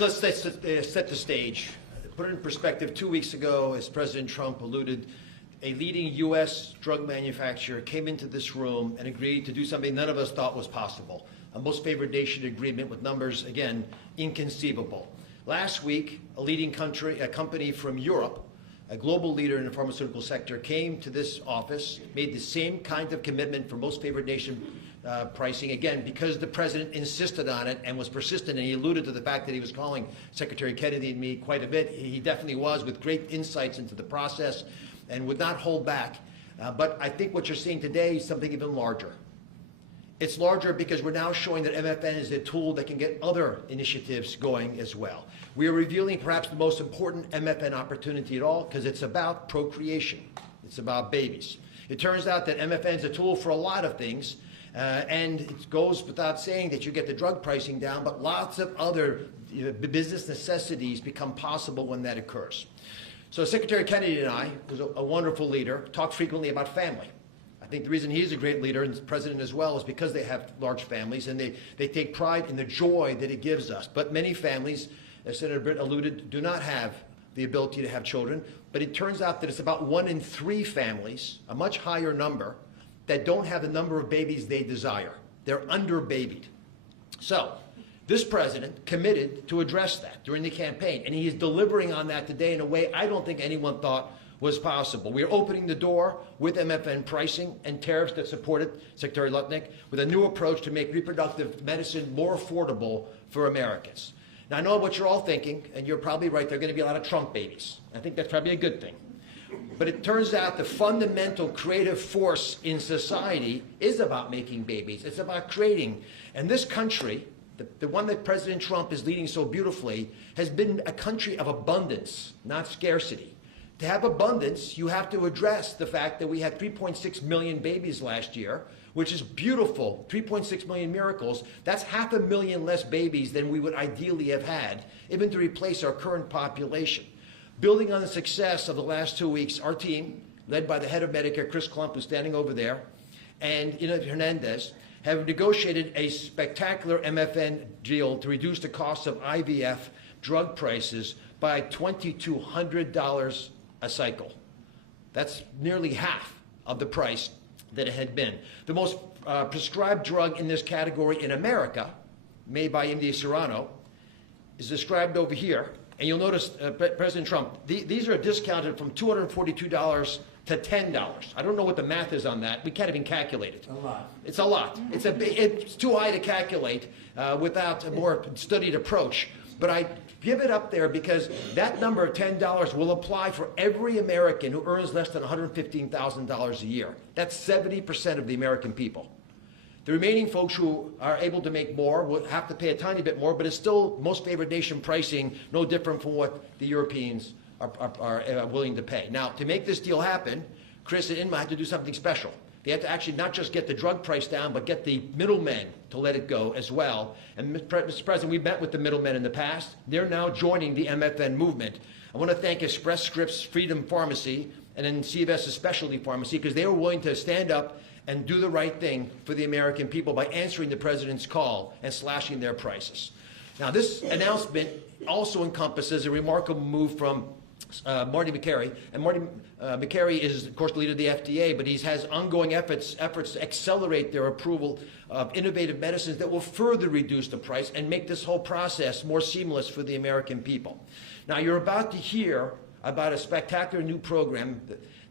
So let's set the stage. Put it in perspective, 2 weeks ago, as President Trump alluded, a leading U.S. drug manufacturer came into this room and agreed to do something none of us thought was possible. A most favored nation agreement with numbers, again, inconceivable. Last week, a leading company from Europe, a global leader in the pharmaceutical sector, came to this office, made the same kind of commitment for most favored nation pricing, again, because the president insisted on it and was persistent, and he alluded to the fact that he was calling Secretary Kennedy and me quite a bit. He definitely was, with great insights into the process, and would not hold back. But I think what you're seeing today is something even larger. It's larger because we're now showing that MFN is a tool that can get other initiatives going as well. We are revealing perhaps the most important MFN opportunity at all, because it's about procreation. It's about babies. It turns out that MFN is a tool for a lot of things, and it goes without saying that you get the drug pricing down, but lots of other business necessities become possible when that occurs. So Secretary Kennedy and I, who's a wonderful leader, talk frequently about family. I think the reason he's a great leader, and the president as well, is because they have large families and they take pride in the joy that it gives us. But many families, as Senator Britt alluded, do not have the ability to have children. But it turns out that it's about 1 in 3 families, a much higher number, that don't have the number of babies they desire. They're under-babied. So this president committed to address that during the campaign, and he is delivering on that today in a way I don't think anyone thought was possible. We are opening the door with MFN pricing and tariffs that support it, Secretary Lutnick, with a new approach to make reproductive medicine more affordable for Americans. Now, I know what you're all thinking, and you're probably right, there are going to be a lot of Trump babies. I think that's probably a good thing. But it turns out the fundamental creative force in society is about making babies. It's about creating. And this country, the one that President Trump is leading so beautifully, has been a country of abundance, not scarcity. To have abundance, you have to address the fact that we had 3.6 million babies last year, which is beautiful. 3.6 million miracles. That's 500,000 less babies than we would ideally have had, even to replace our current population. Building on the success of the last 2 weeks, our team, led by the head of Medicare, Chris Klump, who's standing over there, and Ina Hernandez, have negotiated a spectacular MFN deal to reduce the cost of IVF drug prices by $2,200 a cycle. That's nearly half of the price that it had been. The most prescribed drug in this category in America, made by India Serrano, is described over here. And you'll notice, President Trump, these are discounted from $242 to $10. I don't know what the math is on that. We can't even calculate it. A lot. It's a lot. It's too high to calculate without a more studied approach. But I give it up there because that number of $10 will apply for every American who earns less than $115,000 a year. That's 70% of the American people. The remaining folks who are able to make more will have to pay a tiny bit more, but it's still most favored nation pricing, no different from what the Europeans are willing to pay. Now, to make this deal happen, Chris and Inma had to do something special. They had to actually not just get the drug price down, but get the middlemen to let it go as well. And Mr. President, we've met with the middlemen in the past. They're now joining the MFN movement. I want to thank Express Scripts Freedom Pharmacy and then CVS's Specialty Pharmacy, because they were willing to stand up and do the right thing for the American people by answering the president's call and slashing their prices. Now, this announcement also encompasses a remarkable move from Marty Makary. And Marty Makary is, of course, the leader of the FDA, but he has ongoing efforts to accelerate their approval of innovative medicines that will further reduce the price and make this whole process more seamless for the American people. Now, you're about to hear about a spectacular new program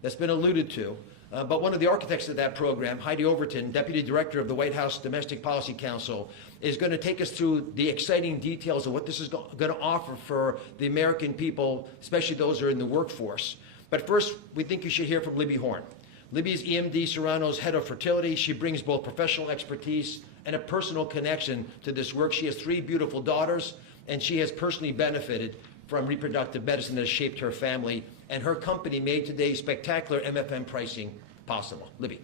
that's been alluded to, but one of the architects of that program, Heidi Overton, Deputy Director of the White House Domestic Policy Council, is going to take us through the exciting details of what this is going to offer for the American people, especially those who are in the workforce. But first, we think you should hear from Libby Horn. Libby is EMD Serrano's head of fertility. She brings both professional expertise and a personal connection to this work. She has 3 beautiful daughters, and she has personally benefited from reproductive medicine that has shaped her family, and her company made today's spectacular MFN pricing possible. Libby.